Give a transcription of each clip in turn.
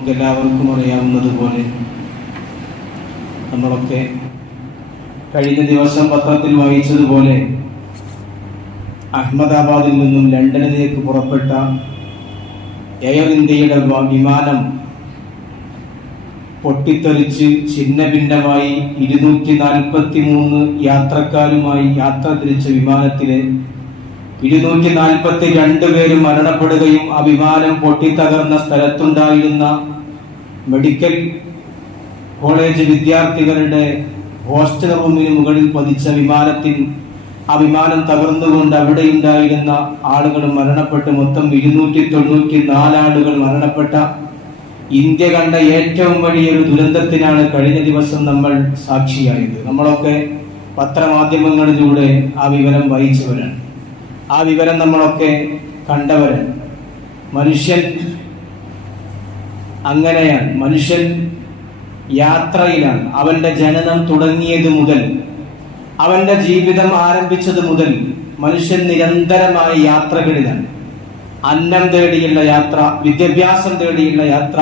നമുക്കെല്ലാവർക്കും അറിയാവുന്നതുപോലെ നമ്മളൊക്കെ കഴിഞ്ഞ ദിവസം പത്രത്തിൽ വായിച്ചതുപോലെ അഹമ്മദാബാദിൽ നിന്നും ലണ്ടനിലേക്ക് പുറപ്പെട്ട എയർ ഇന്ത്യയുടെ വിമാനം പൊട്ടിത്തെറിച്ച് ഛിന്നഭിന്നമായി 243 യാത്രക്കാരുമായി യാത്ര തിരിച്ച വിമാനത്തിലെ 242 പേര് മരണപ്പെടുകയും ആ വിമാനം പൊട്ടിത്തകർന്ന സ്ഥലത്തുണ്ടായിരുന്ന മെഡിക്കൽ കോളേജ് വിദ്യാർത്ഥികളുടെ ഹോസ്റ്റൽ റൂമിന് മുകളിൽ പതിച്ച ആ വിമാനം തകർന്നുകൊണ്ട് അവിടെ ഉണ്ടായിരുന്ന ആളുകൾ മരണപ്പെട്ട് മൊത്തം 294 ആളുകൾ മരണപ്പെട്ട ഇന്ത്യ കണ്ട ഏറ്റവും വലിയൊരു ദുരന്തത്തിനാണ് കഴിഞ്ഞ ദിവസം നമ്മൾ സാക്ഷിയായത്. നമ്മളൊക്കെ പത്രമാധ്യമങ്ങളിലൂടെ ആ വിവരം വായിച്ചവരാണ്, ആ വിവരം നമ്മളൊക്കെ കണ്ടവരാണ്. മനുഷ്യൻ അങ്ങനെയാണ്, മനുഷ്യൻ യാത്രയിലാണ്. അവന്റെ ജനനം തുടങ്ങിയത് മുതൽ, അവന്റെ ജീവിതം ആരംഭിച്ചത് മുതൽ മനുഷ്യൻ നിരന്തരമായ യാത്രകളിലാണ്. അന്നം തേടിയുള്ള യാത്ര, വിദ്യാഭ്യാസം തേടിയുള്ള യാത്ര,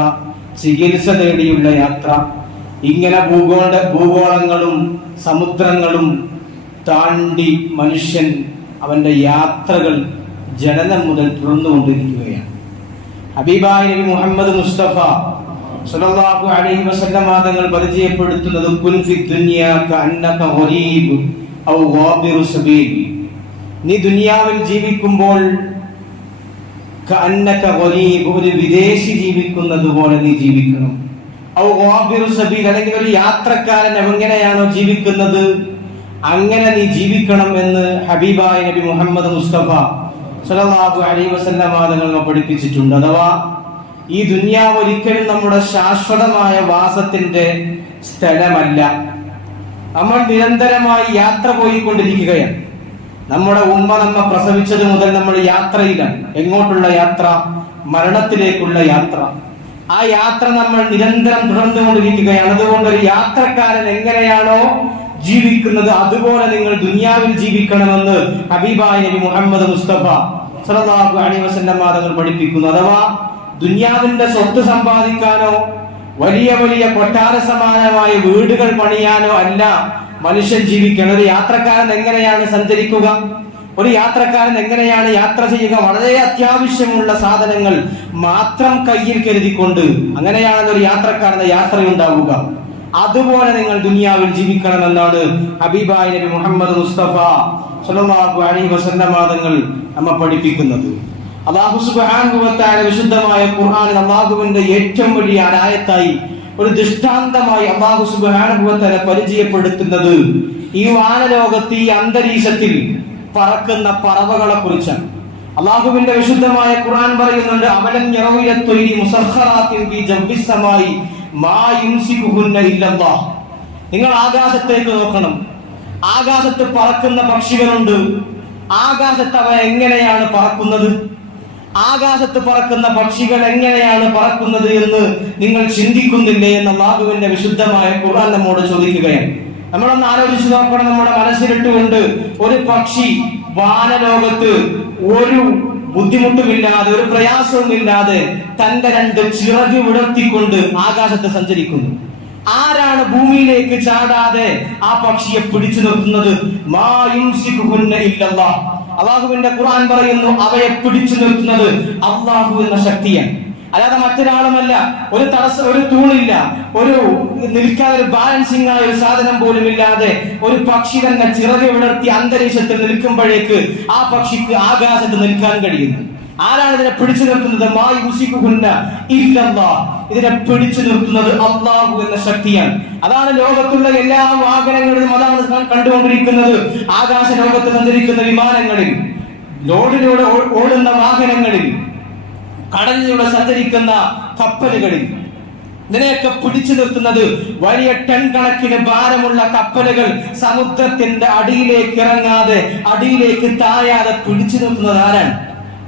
ചികിത്സ തേടിയുള്ള യാത്ര, ഇങ്ങനെ ഭൂഗോളങ്ങളും സമുദ്രങ്ങളും താണ്ടി മനുഷ്യൻ അവന്റെ യാത്രകൾ ജനനം മുതൽ തുടർന്നുകൊണ്ടിരിക്കുകയാണ്. ഹബീബായ നബി മുഹമ്മദ് മുസ്തഫ സല്ലല്ലാഹു അലൈഹി വസല്ലം തങ്ങൾ പരിചയപ്പെടുത്തുന്നത് കുൻ ഫി ദുനിയാ കഅന്നക ഗരീബ് ഔ ഗാബിറു സബീൽ. നീ ദുനിയാവിൽ ജീവിക്കുമ്പോൾ കഅന്നക ഗരീബ്, ഒരു വിദേശി ജീവിക്കുന്നത് പോലെ നീ ജീവിക്കണം. ഔ ഗാബിറു സബീൽ, അല്ലെങ്കിൽ ഒരു യാത്രക്കാരൻ എങ്ങനെയാണോ ജീവിക്കുന്നത് അങ്ങനെ നീ ജീവിക്കണം എന്ന് ഹബീബായ നബി മുഹമ്മദ് മുസ്തഫ സല്ലല്ലാഹു അലൈഹി വസല്ലം തങ്ങൾ പഠിപ്പിച്ചിട്ടുണ്ട്. അഥവാ ഈ ദുനിയാവ് ഒരിക്കലും നമ്മുടെ ശാശ്വതമായ വാസത്തിന്റെ സ്ഥലമല്ല. നമ്മൾ നിരന്തരമായി യാത്ര പോയിക്കൊണ്ടിരിക്കുകയാണ്. നമ്മുടെ ഉമ്മ നമ്മെ പ്രസവിച്ചത് മുതൽ നമ്മൾ യാത്രയിലാണ്. എങ്ങോട്ടുള്ള യാത്ര? മരണത്തിലേക്കുള്ള യാത്ര. ആ യാത്ര നമ്മൾ നിരന്തരം തുടർന്നുകൊണ്ടിരിക്കുകയാണ്. അതുകൊണ്ട് ഒരു യാത്രക്കാരൻ എങ്ങനെയാണോ ജീവിക്കുന്നത് അതുപോലെ നിങ്ങൾ ദുനിയാവിൽ ജീവിക്കണമെന്ന് ഹബീബായ നബി മുഹമ്മദ് മുസ്തഫ സല്ലല്ലാഹു അലൈഹി വസല്ലം തങ്ങൾ പഠിപ്പിക്കുന്നു. അഥവാ ദുനിയാവിന്റെ സ്വത്ത് സമ്പാദിക്കാനോ വലിയ വലിയ കൊട്ടാര സമാനമായ വീടുകൾ പണിയാനോ അല്ല മനുഷ്യൻ ജീവിക്കണം. ഒരു യാത്രക്കാരൻ എങ്ങനെയാണ് സഞ്ചരിക്കുക? ഒരു യാത്രക്കാരൻ എങ്ങനെയാണ് യാത്ര ചെയ്യുക? വളരെ അത്യാവശ്യമുള്ള സാധനങ്ങൾ മാത്രം കയ്യിൽ കരുതിക്കൊണ്ട് അങ്ങനെയാണ് ഒരു യാത്രക്കാരന്റെ യാത്രയുണ്ടാവുക. അതുപോലെ നിങ്ങൾ ദുനിയാവിൽ ജീവിക്കണമെന്നാണ് ഹബീബായ നബി മുഹമ്മദ് മുസ്തഫ സല്ലല്ലാഹു അലൈഹി വസല്ലം തങ്ങൾ നമ്മെ പഠിപ്പിക്കുന്നത്. അല്ലാഹു സുബ്ഹാനഹു വ തആല വിശുദ്ധമായ ഖുർആനിൽ അല്ലാഹുവിന്റെ ഏറ്റവും വലിയ ആയത്തായി, ഒരു ദൃഷ്ടാന്തമായി അല്ലാഹു സുബ്ഹാനഹു വ തആല പരിചയപ്പെടുത്തുന്നത് ഈ വാനലോകത്ത്, ഈ അന്തരീക്ഷത്തിൽ പറക്കുന്ന പറവകളെ കുറിച്ചാണ്. അല്ലാഹുവിന്റെ വിശുദ്ധമായ ഖുർആൻ പറയുന്നുണ്ട്, അവലം യറൗ ഇല ത്വയ്രി മുസഖറാത്തിൻ ഫീ ജവ്വിസ് സമായി മാ യുംസികുഹുന്ന ഇല്ലല്ലാഹ്. നിങ്ങൾ ആകാശത്തേക്ക് നോക്കണം. ആകാശത്ത് പറക്കുന്ന പക്ഷികളുണ്ട്. ആകാശത്ത് അവ എങ്ങനെയാണ് പറക്കുന്നത്? ആകാശത്ത് പറക്കുന്ന പക്ഷികൾ എങ്ങനെയാണ് പറക്കുന്നത് എന്ന് നിങ്ങൾ ചിന്തിക്കുന്നില്ലേ എന്ന് അല്ലാഹുവിന്റെ വിശുദ്ധമായ ഖുർആൻ നമ്മോട് ചോദിക്കുകയാണ്. നമ്മളൊന്ന് ആലോചിച്ച് നോക്കണം. നമ്മുടെ മനസ്സിലിട്ടുകൊണ്ട് ഒരു പക്ഷി വാനലോകത്ത് ഒരു ബുദ്ധിമുട്ടുമില്ലാതെ, ഒരു പ്രയാസവുമില്ലാതെ തന്റെ 2 ചിറക് വിടർത്തിക്കൊണ്ട് ആകാശത്ത് സഞ്ചരിക്കുന്നു. ആരാണ് ഭൂമിയിലേക്ക് ചാടാതെ ആ പക്ഷിയെ പിടിച്ചു നിർത്തുന്നത്? മാ യുംസികുഹുന്ന ഇല്ലല്ലാഹ്. അല്ലാഹുവിന്റെ ഖുർആൻ പറയുന്നു, അവയെ പിടിച്ചു നിർത്തുന്നത് അല്ലാഹു എന്ന ശക്തിയാണ്, അല്ലാതെ മറ്റൊരാളുമല്ല. ഒരു തടസ്സം, ഒരു തൂണില്ല, ഒരു നിൽക്കാൻ ഒരു ബാലൻസിംഗ് ആയ ഒരു സാധനം പോലും ഇല്ലാതെ ഒരു പക്ഷി തന്നെ ചിറക് വിടർത്തി അന്തരീക്ഷത്തിൽ നിൽക്കുമ്പോഴേക്ക് ആ പക്ഷിക്ക് ആകാശത്ത് നിൽക്കാൻ കഴിയുന്നു. ആരാണ് ഇതിനെ പിടിച്ചു നിർത്തുന്നത്? മാ യുംസികുഹുന്ന ഇല്ലല്ലാഹ്. ഇതിനെ പിടിച്ചു നിർത്തുന്നത് അല്ലാഹു എന്ന ശക്തിയാണ്. അതാണ് ലോകത്തുള്ള എല്ലാ വാഹനങ്ങളിലും അതാണ് കണ്ടുകൊണ്ടിരിക്കുന്നത്. ആകാശ ലോകത്ത് സഞ്ചരിക്കുന്ന വിമാനങ്ങളിൽ, ലോഡിലൂടെ ഓടുന്ന വാഹനങ്ങളിൽ, കടലിലൂടെ സഞ്ചരിക്കുന്ന കപ്പലുകളിൽ ഇതിനെയൊക്കെ പിടിച്ചു നിർത്തുന്നത് വലിയ ടൺ കണക്കിന് ഭാരമുള്ള കപ്പലുകൾ സമുദ്രത്തിന്റെ അടിയിലേക്ക് ഇറങ്ങാതെ, അടിയിലേക്ക് താഴാതെ പിടിച്ചു നിർത്തുന്നത് ആരാണ്?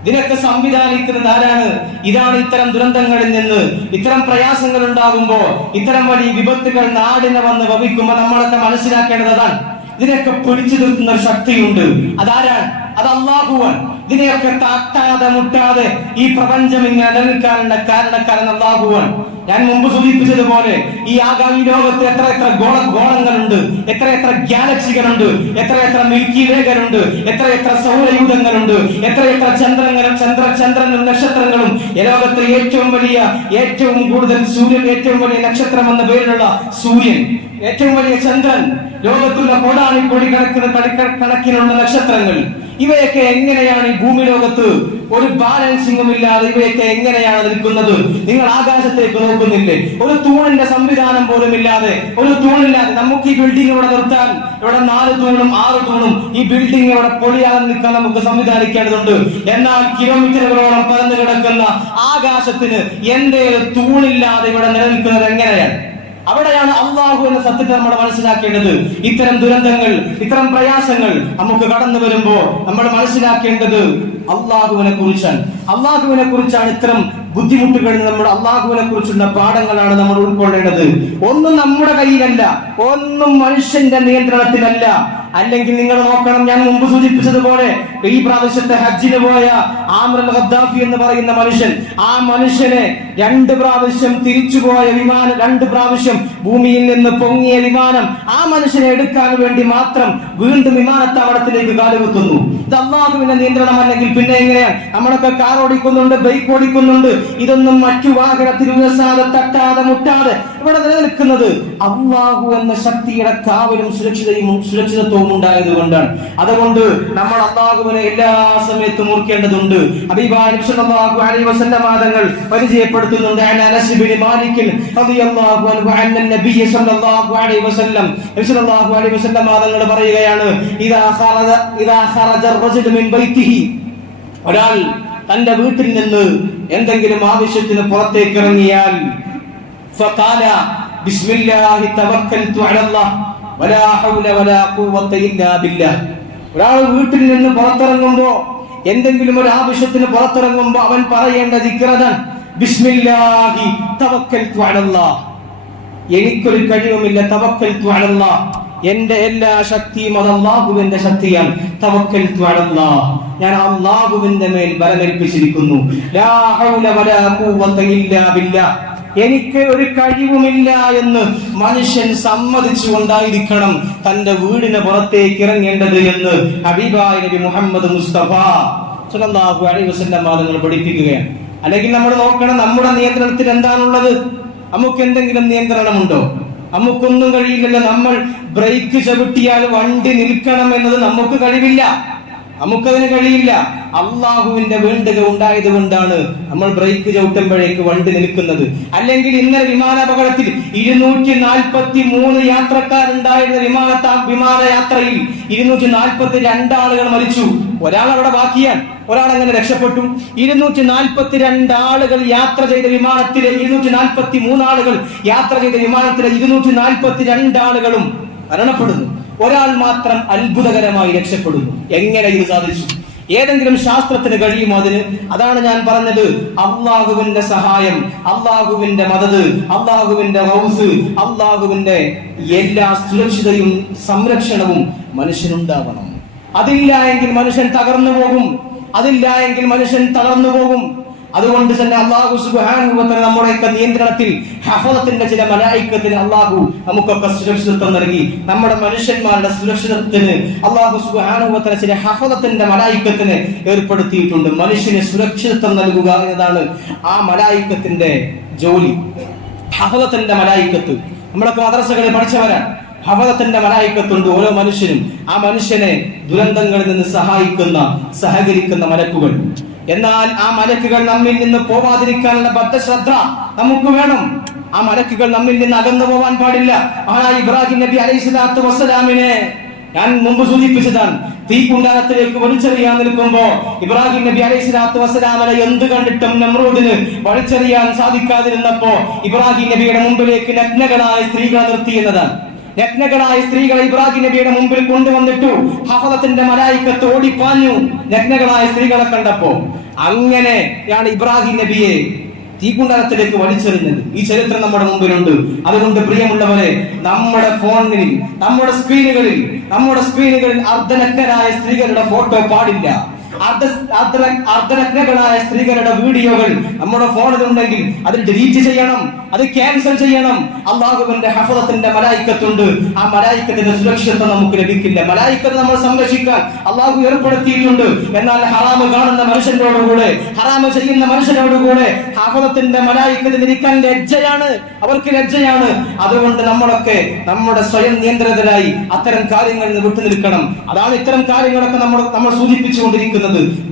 ഇതിനൊക്കെ സംവിധാനിക്കുന്നത് ആരാണ്? ഇതാണ് ഇത്തരം ദുരന്തങ്ങളിൽ നിന്ന്, ഇത്തരം പ്രയാസങ്ങൾ ഉണ്ടാകുമ്പോ, ഇത്തരം വലിയ വിപത്തുകൾ നാടിനെ വന്ന് ഭവിക്കുമ്പോൾ നമ്മളൊക്കെ മനസ്സിലാക്കേണ്ടത് അതാണ്. ഇതിനൊക്കെ പിടിച്ചു നിർത്തുന്ന ഒരു ശക്തിയുണ്ട്. അതാരാണ്? അത് അല്ലാഹുവാണ്. ഇതിനെയൊക്കെ തട്ടാതെ മുട്ടാതെ ഈ പ്രപഞ്ചം ഇങ്ങനെ നിലനിൽക്കാനുള്ള കാരണക്കാരൻ അല്ലാഹുവാണ്. ഞാൻ മുമ്പ് സൂചിപ്പിച്ചതുപോലെ ഈ ലോകത്ത് എത്ര ഗോളങ്ങളുണ്ട്, എത്ര ഗാലക്സികളുണ്ട്, എത്ര മിൽക്കി വേകളുണ്ട്, എത്ര സൗരയൂഥങ്ങളുണ്ട്, എത്ര ചന്ദ്രനും നക്ഷത്രങ്ങളും. ലോകത്തെ ഏറ്റവും കൂടുതൽ സൂര്യൻ, ഏറ്റവും വലിയ നക്ഷത്രം എന്ന പേരിലുള്ള സൂര്യൻ, ഏറ്റവും വലിയ ചന്ദ്രൻ, ലോകത്തുള്ള കോടാനുകോടി കണക്കിനുള്ള നക്ഷത്രങ്ങൾ, ഇവയൊക്കെ എങ്ങനെയാണ് ഈ ഭൂമി ലോകത്ത് ഒരു ബാലൻസിംഗും ഇല്ലാതെ ഇവയൊക്കെ എങ്ങനെയാണ് നിൽക്കുന്നത്? നിങ്ങൾ ആകാശത്തേക്ക് നോക്കുന്നില്ലേ? ഒരു തൂണിന്റെ സംവിധാനം പോലും ഇല്ലാതെ, ഒരു തൂണില്ലാതെ നമുക്ക് ഈ ബിൽഡിംഗ് ഇവിടെ നിർത്താൻ ഇവിടെ 4 തൂണും 6 തൂണും ഈ ബിൽഡിംഗ് ഇവിടെ പൊളിയാതെ നിൽക്കാൻ നമുക്ക് സംവിധാനിക്കേണ്ടതുണ്ട്. എന്നാൽ കിലോമീറ്ററുകളോളം പരന്നു കിടക്കുന്ന ആകാശത്തിന് എന്തേ തൂണില്ലാതെ ഇവിടെ നിലനിൽക്കുന്നത് എങ്ങനെയാണ്? അവിടെയാണ് അള്ളാഹു എന്ന സത്യത്തെ നമ്മൾ മനസ്സിലാക്കേണ്ടത്. ഇത്തരം ദുരന്തങ്ങൾ, ഇത്തരം പ്രയാസങ്ങൾ നമുക്ക് കടന്നു വരുമ്പോ നമ്മൾ മനസ്സിലാക്കേണ്ടത് അള്ളാഹുവിനെ കുറിച്ചാണ്. അള്ളാഹുവിനെ കുറിച്ചാണ് ഇത്തരം ബുദ്ധിമുട്ടുകളിൽ നമ്മൾ അള്ളാഹുവിനെ കുറിച്ചുള്ള പാഠങ്ങളാണ് നമ്മൾ ഉൾക്കൊള്ളേണ്ടത്. ഒന്നും നമ്മുടെ കയ്യിലല്ല, ഒന്നും മനുഷ്യന്റെ നിയന്ത്രണത്തിലല്ല. അല്ലെങ്കിൽ നിങ്ങൾ നോക്കണം, ഞാൻ മുമ്പ് സൂചിപ്പിച്ചതുപോലെ ഈ പ്രാവശ്യത്തെ ഹജ്ജിന് പോയ ആമിർ അൽ ഖദ്ദാഫി എന്ന് പറയുന്ന മനുഷ്യൻ, ആ മനുഷ്യനെ 2 പ്രാവശ്യം തിരിച്ചുപോയ വിമാനം, 2 പ്രാവശ്യം ഭൂമിയിൽ നിന്ന് പൊങ്ങിയ വിമാനം, ആ മനുഷ്യനെ എടുക്കാൻ വേണ്ടി മാത്രം വീണ്ടും വിമാനത്താവളത്തിലേക്ക് കാലുകുത്തുന്നു. ഇത് അള്ളാഹുവിന്റെ നിയന്ത്രണം അല്ലെങ്കിൽ പിന്നെ എങ്ങനെയാണ്? നമ്മളൊക്കെ കാർ ഓടിക്കുന്നുണ്ട്, ബൈക്ക് ഓടിക്കുന്നുണ്ട്, ഇതൊന്നും മറ്റു വാഹനത്തിൽ തട്ടാതെ മുട്ടാതെ ഇവിടെ നിലനിൽക്കുന്നത് അള്ളാഹു എന്ന ശക്തിയുടെ കാവലും സുരക്ഷിതത്വവും ഉണ്ടായത് കൊണ്ടാണ്. അതുകൊണ്ട് നമ്മൾ അള്ളാഹുവിനെ എല്ലാ സമയത്തും ഓർക്കേണ്ടതുണ്ട്. ഹബീബായ നബി സല്ലല്ലാഹു അലൈഹി വസല്ലം തങ്ങൾ പരിചയപ്പെടുത്തുന്നുണ്ട്. അനസ് ഇബ്നു മാലിക് റളിയല്ലാഹു അൻഹു അന്ന നബി സല്ലല്ലാഹു അലൈഹി വസല്ലം, നബി സല്ലല്ലാഹു അലൈഹി വസല്ലം തങ്ങൾ പറയുകയാണ്, ഇദാ ഖറജ റജുലു മിൻ ബൈതിഹി, ഒരാൾ തന്റെ വീട്ടിൽ നിന്ന് എന്തെങ്കിലും ആവശ്യത്തിന് പുറത്തേക്ക് ഇറങ്ങിയാൽ, ഫഖാല ബിസ്മില്ലാഹി തവക്കൽതു അലല്ലാഹ് വലാ ഹൗല വലാ ഖുവത ഇല്ലാ ബില്ലാഹ്. ഒരാൾ വീട്ടിൽ നിന്ന് പുറത്തിറങ്ങുമ്പോ, എന്തെങ്കിലും ഒരു ആവശ്യത്തിന് പുറത്തിറങ്ങുമ്പോ അവൻ പറയേണ്ട ദിക്റാണ് ബിസ്മില്ലാഹി തവക്കൽതു അലല്ലാഹ്. എനിക്കൊരു കഴിവുമില്ല, തവക്കൽതു അലല്ലാഹ്, എന്റെ എല്ലാ ശക്തിയും അത് അല്ലാഹുവിന്റെ ശക്തിയാണ്. തവക്കൽതു അലല്ലാഹ്, ഞാൻ അല്ലാഹുവിന്റെ മേൽ ബലമേൽപ്പിച്ചിരിക്കുന്നു. ലാ ഹൗല വലാ ഖുവത ഇല്ലാ ബില്ലാഹ്, എനിക്ക് ഒരു കഴിവുമില്ല എന്ന് മനുഷ്യൻ സമ്മതിച്ചുകൊണ്ടായിരിക്കണം തന്റെ വീടിന് പുറത്തേക്ക് ഇറങ്ങേണ്ടത് എന്ന് ഹബീബായ നബി മുഹമ്മദ് മുസ്തഫ സ്വല്ലല്ലാഹു അലൈഹി വസല്ലം തങ്ങൾ പഠിപ്പിക്കുകയാണ്. അല്ലെങ്കിൽ നമ്മൾ നോക്കണം, നമ്മുടെ നിയന്ത്രണത്തിൽ എന്താണുള്ളത്? നമുക്ക് എന്തെങ്കിലും നിയന്ത്രണമുണ്ടോ? നമുക്കൊന്നും കഴിയില്ലല്ലോ. നമ്മൾ ബ്രേക്ക് ചവിട്ടിയാൽ വണ്ടി നിൽക്കണം എന്നത് നമുക്ക് കഴിവില്ല, നമുക്കതിന് കഴിയില്ല. അള്ളാഹുവിന്റെ വേണ്ടുക ഉണ്ടായത് കൊണ്ടാണ് നമ്മൾ ബ്രേക്ക് ചവിട്ടുമ്പോഴേക്ക് വണ്ടി നിൽക്കുന്നത്. അല്ലെങ്കിൽ ഇന്നലെ വിമാനാപകടത്തിൽ 243 യാത്രക്കാരുണ്ടായിരുന്ന വിമാനയാത്രയിൽ 242 ആളുകൾ മരിച്ചു. ഒരാൾ അവിടെ ബാക്കിയാണ്. ഒരാൾ അങ്ങനെ രക്ഷപ്പെട്ടു. 242 ആളുകൾ യാത്ര ചെയ്ത വിമാനത്തിലെ 243 ആളുകൾ യാത്ര ചെയ്ത വിമാനത്തിലെ 242 ആളുകളും മരണപ്പെടുന്നു. ഒരാൾ മാത്രം അത്ഭുതകരമായി രക്ഷപ്പെടുന്നു. എങ്ങനെ ഇത് സാധിച്ചു? ഏതെങ്കിലും ശാസ്ത്രത്തിന് കഴിയുമോ അതിന്? അതാണ് ഞാൻ പറഞ്ഞത്, അള്ളാഹുവിന്റെ സഹായം, അള്ളാഹുവിന്റെ മദദ്, അള്ളാഹുവിന്റെ റൗസ്, അള്ളാഹുവിന്റെ എല്ലാ സുരക്ഷിതയും സംരക്ഷണവും മനുഷ്യനുണ്ടാവണം. അതില്ല എങ്കിൽ മനുഷ്യൻ തകർന്നു പോകും, അതില്ല എങ്കിൽ മനുഷ്യൻ തളർന്നു പോകും. അതുകൊണ്ട് തന്നെ അല്ലാഹു സുബ്ഹാനഹു വ തആല നമ്മുടെയൊക്കെ നിയന്ത്രണത്തിൽ ഹഫളത്തിന്റെ ചില മലായികത്തിന് അല്ലാഹു നമുക്കൊക്കെ സുരക്ഷിതത്വം നൽകി. നമ്മുടെ മനുഷ്യന്മാരുടെ സുരക്ഷിതത്വത്തിന് അല്ലാഹു സുബ്ഹാനഹു വ തആല ചില ഹഫളത്തിന്റെ മലായികത്തിനെ ഏർപ്പെടുത്തിയിട്ടുണ്ട്. മനുഷ്യന് സുരക്ഷിതത്വം നൽകുക എന്നതാണ് ആ മലായികത്തിന്റെ ജോലി. ഹഫളത്തിന്റെ മലായികത്ത് നമ്മളൊക്കെ മദ്രസകളിൽ പഠിച്ചവരാണ്. ഹഫളത്തിന്റെ മലായികത്തുണ്ട് ഓരോ മനുഷ്യനും. ആ മനുഷ്യനെ ദുരന്തങ്ങളിൽ നിന്ന് സഹകരിക്കുന്ന മലക്കുകൾ. എന്നാൽ ആ മലക്കുകൾ നമ്മിൽ നിന്ന് പോവാതിരിക്കാനുള്ള ബദ്ധശ്രദ്ധ നമുക്ക് വേണം. ആ മലക്കുകൾ നമ്മിൽ നിന്ന് അകന്നു പോവാൻ പാടില്ല. ഇബ്രാഹിം നബി അലൈഹിസ്സലാത്തു വസ്സലാമിനെ ഞാൻ മുമ്പ് സൂചിപ്പിച്ചതാണ്. തീക്കുണ്ടാരത്തിലേക്ക് വലിച്ചെറിയാൻ നിൽക്കുമ്പോ ഇബ്രാഹിം നബി അലൈഹിസ്സലാത്തു വസ്സലാമിനെ എന്ത് കണ്ടിട്ടും നമ്രൂദിന് വലിച്ചെറിയാൻ സാധിക്കാതിരുന്നപ്പോ ഇബ്രാഹിം നബിയുടെ മുമ്പിലേക്ക് നഗ്നകളായ സ്ത്രീകളെ നിർത്തി എന്നതാണ്. നഗ്നകളായ സ്ത്രീകളെ ഇബ്രാഹിം നബിയുടെ മുമ്പിൽ കൊണ്ടുവന്നിട്ടു. ഹഫളത്തിന്റെ മലായികത്ത് ഓടിപ്പാഞ്ഞു നഗ്നകളായ സ്ത്രീകളെ കണ്ടപ്പോ. അങ്ങനെയാണ് ഇബ്രാഹിം നബിയെ തീക്കുണ്ടാരത്തിലേക്ക് വലിച്ചെറിഞ്ഞത്. ഈ ചരിത്രം നമ്മുടെ മുമ്പിലുണ്ട്. അതുകൊണ്ട് പ്രിയമുള്ളവരെ, നമ്മുടെ ഫോണിൽ, നമ്മുടെ സ്ക്രീനുകളിൽ അർദ്ധനഗ്നരായ സ്ത്രീകളുടെ ഫോട്ടോ പാടില്ല. അർദ്ധനഗ്നകളായ സ്ത്രീകളുടെ വീഡിയോകൾ നമ്മുടെ ഫോണിലുണ്ടെങ്കിൽ അത് ഡിലീറ്റ് ചെയ്യണം, അത് ക്യാൻസൽ ചെയ്യണം. അള്ളാഹുവിന്റെ ഹഫളത്തിന്റെ മലായിക്കത്തുണ്ട്. ആ മലായിക്കത്തിന്റെ സുരക്ഷിതത്വം നമുക്ക് ലഭിക്കില്ല. മലായിക്കത്ത് നമ്മൾ സംരക്ഷിക്കാൻ അള്ളാഹു ഏർപ്പെടുത്തിയിട്ടുണ്ട്. എന്നാൽ ഹറാമ് കാണുന്ന മനുഷ്യനോടുകൂടെ, ഹറാമ് ചെയ്യുന്ന മനുഷ്യനോടുകൂടെ ഹഫളത്തിന്റെ മലായിക്കത്തിന് ഇരിക്കാൻ ലജ്ജയാണ്, അവർക്ക് ലജ്ജയാണ്. അതുകൊണ്ട് നമ്മളൊക്കെ നമ്മുടെ സ്വയം നിയന്ത്രിതരായി അത്തരം കാര്യങ്ങളിൽ നിന്ന് വിട്ടുനിൽക്കണം. അതാണ് ഇത്തരം കാര്യങ്ങളൊക്കെ നമ്മൾ സൂചിപ്പിച്ചുകൊണ്ടിരിക്കുന്നത്.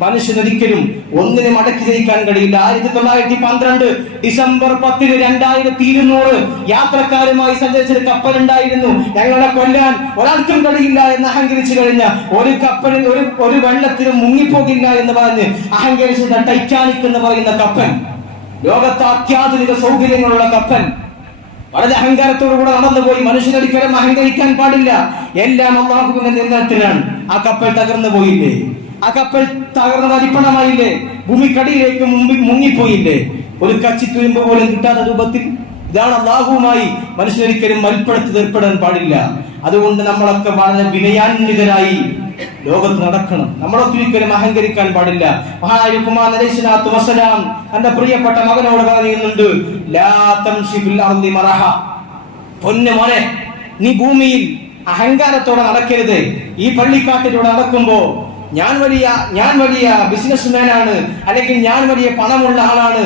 മനുഷ്യനൊരിക്കലും ഒന്നിനും അടക്കി ജയിക്കാൻ കഴിയില്ല. 1912 ഡിസംബർ 10 2200 യാത്രക്കാരുമായി സഞ്ചരിച്ചൊരു കപ്പലുണ്ടായിരുന്നു. ഞങ്ങളെ കൊല്ലാൻ ഒരാൾക്കും കഴിയില്ല എന്ന് അഹങ്കരിച്ചു കഴിഞ്ഞ ഒരു കപ്പലിൽ ഒരു വെള്ളത്തിലും മുങ്ങിപ്പോകില്ല എന്ന് പറഞ്ഞ് അഹങ്കരിച്ച ടൈറ്റാനിക് എന്ന് പറയുന്ന കപ്പൽ, ലോകത്തെ അത്യാധുനിക സൗകര്യങ്ങളുള്ള കപ്പൽ, വളരെ അഹങ്കാരത്തോടുകൂടെ നടന്നുപോയി. മനുഷ്യനൊരിക്കലും അഹങ്കരിക്കാൻ പാടില്ല. എല്ലാം അല്ലാഹുവിന്റെ നിയന്ത്രണത്തിലാണ്. ആ കപ്പൽ തകർന്നു പോയില്ലേ? ആ കപ്പൽ തകർന്ന തരിപ്പണമായില്ലേ? ഭൂമിക്കടിയിലേക്ക് മുങ്ങിപ്പോയില്ലേ? ഒരു കച്ചിത്തുരുമ്പ് പോലും കിട്ടാത്ത രൂപത്തിൽ. ഇതാണ് അല്ലാഹുവുമായി മനുഷ്യനൊരിക്കലും മൽപ്പടത്ത് ഏർപ്പെടാൻ പാടില്ല. അതുകൊണ്ട് നമ്മളൊക്കെ വളരെ വിനയാന്വിതരായി ലോകത്ത് നടക്കണം. നമ്മളൊക്കെ ഒരിക്കലും അഹങ്കരിക്കാൻ പാടില്ല. മഹാനായ ലുഖ്മാൻ അലൈഹിസ്സലാത്തു വസ്സലാം തന്റെ പ്രിയപ്പെട്ട മകനോട് പറയുന്നുണ്ട്, ലാ തംശി ഫിൽ അർളി മറഹ, പൊന്നു മോനെ, നീ ഭൂമിയിൽ അഹങ്കാരത്തോടെ നടക്കരുത്. ഈ പള്ളിക്കാട്ടിലൂടെ നടക്കുമ്പോ ഞാൻ വലിയ ബിസിനസ്മാൻ ആണ്, അല്ലെങ്കിൽ ഞാൻ വലിയ പണമുള്ള ആളാണ്,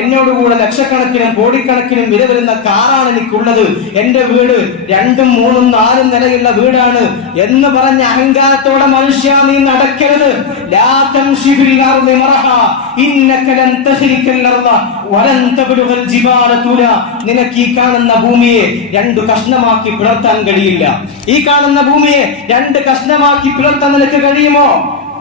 എന്നോടുകൂടെ ലക്ഷക്കണക്കിനും കോടിക്കണക്കിനും വില വരുന്ന കാറാണ് എനിക്കുള്ളത്, എന്റെ വീട് 2ഉം 3ഉം 4ഉം നിലയുള്ള വീടാണ് എന്ന് പറഞ്ഞ അഹങ്കാരത്തോടെ മനുഷ്യ നീ നടക്കരുത്. ലാ തംശി ഫിൽ അർളി മറഹ ഇന്നക ലൻ തഖ്രിഖൽ അർള വലൻ തബ്ലുഗൽ ജിബാല തുല. നിനക്ക് ഈ കാണുന്ന ഭൂമിയെ 2 കഷ്ണമാക്കി പിളർത്താൻ കഴിയില്ല. ഈ കാണുന്ന ഭൂമിയെ 2 കഷ്ണമാക്കി പിളർത്താൻ നിനക്ക് കഴിയുമോ?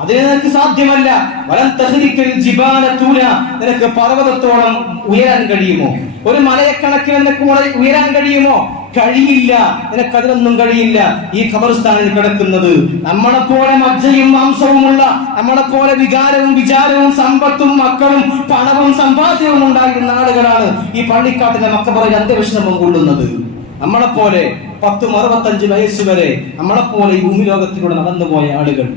അതിന് നിനക്ക് സാധ്യമല്ല. വലൻ തഖ്രിഖൽ ജിബാല തുല, നിനക്ക് പർവ്വതത്തോളം ഉയരാൻ കഴിയുമോ? ഒരു മലയക്കണക്കിന് നിനക്ക് ഉയരാൻ കഴിയുമോ? കഴിയില്ല. നിനക്ക് അതിനൊന്നും കഴിയില്ല. ഈ ഖബർസ്ഥാനിൽ കിടക്കുന്നത് നമ്മളെപ്പോലെ മജ്ജയും മാംസവുമുള്ള, നമ്മളെപ്പോലെ വികാരവും വിചാരവും സമ്പത്തും മക്കളും പണവും സമ്പാദ്യവും ഉണ്ടായിരുന്ന ആളുകളാണ് ഈ പള്ളിക്കാട്ടിലെ മക്കബറയിൽ അന്ത്യവിശ്രമം കൊള്ളുന്നത്. നമ്മളെപ്പോലെ 10-65 വയസ്സ് വരെ നമ്മളെപ്പോലെ ഈ ഭൂമി ലോകത്തിലൂടെ നടന്നുപോയ ആളുകൾ.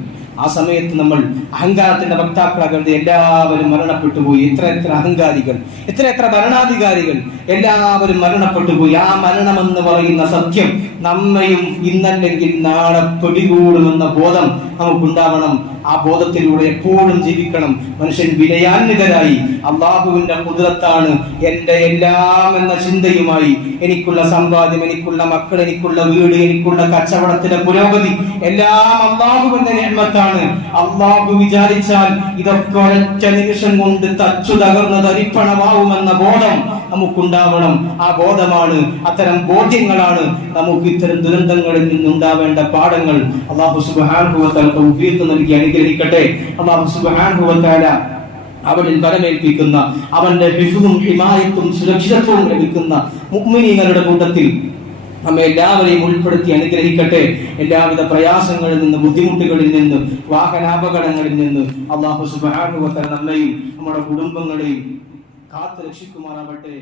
ആ സമയത്ത് നമ്മൾ അഹങ്കാരത്തിന്റെ വക്താക്കളാകേണ്ട എല്ലാവരും മരണപ്പെട്ടു പോയി. എത്ര അഹങ്കാരികൾ, എത്ര ഭരണാധികാരികൾ, എല്ലാവരും മരണപ്പെട്ടു പോയി. ആ മരണമെന്ന് പറയുന്ന സത്യം നമ്മയും ഇന്നല്ലെങ്കിൽ നാളെ പിടികൂടുമെന്ന ബോധം നമുക്കുണ്ടാവണം. ആ ബോധത്തിലൂടെ എപ്പോഴും ജീവിക്കണം. മനുഷ്യൻ വിനയാന്വിതരായി അല്ലാഹുവിന്റെ ഖുദ്റത്താണ് എന്റെ എല്ലാം എന്ന ചിന്തയുമായി, എനിക്കുള്ള സമ്പാദ്യം, എനിക്കുള്ള മക്കൾ, എനിക്കുള്ള വീട്, എനിക്കുള്ള കച്ചവടത്തിലെ പുരോഗതി എല്ലാം അല്ലാഹുവിന്റെ നിഅമത്താണ്. അല്ലാഹു വിചാരിച്ചാൽ ഇതൊക്കെ ഒരൊറ്റ നിമിഷം കൊണ്ട് തച്ചു തകർന്ന തരിപ്പണമാവുമെന്ന ബോധം നമുക്കുണ്ടാവണം. ആ ബോധമാണ്, അത്തരം ബോധ്യങ്ങളാണ് നമുക്ക് ഇത്തരം ദുരന്തങ്ങളിൽ നിന്നുണ്ടാവേണ്ട പാഠങ്ങൾ. അല്ലാഹു സുബ്ഹാനഹു വ തആല തൗഫീഖ് നൽകി അനുഗ്രഹിക്കട്ടെ. അല്ലാഹു സുബ്ഹാനഹു വ തആല അവനിൽ ബലമേൽപ്പിക്കുന്ന, അവന്റെ ഹിഫ്ളും ഹിമായത്തും സുരക്ഷിതത്വവും ലഭിക്കുന്ന മുഅ്മിനീങ്ങളുടെ കൂട്ടത്തിൽ നമ്മെ എല്ലാവരെയും ഉൾപ്പെടുത്തി അനുഗ്രഹിക്കട്ടെ. എല്ലാവിധ പ്രയാസങ്ങളിൽ നിന്ന്, ബുദ്ധിമുട്ടുകളിൽ നിന്ന്, വാഹനാപകടങ്ങളിൽ നിന്ന് അല്ലാഹു സുബ്ഹാനഹു വ തആല നമ്മെയും നമ്മുടെ കുടുംബങ്ങളെയും കാത്തു രക്ഷിക്കുമാറാവട്ടെ.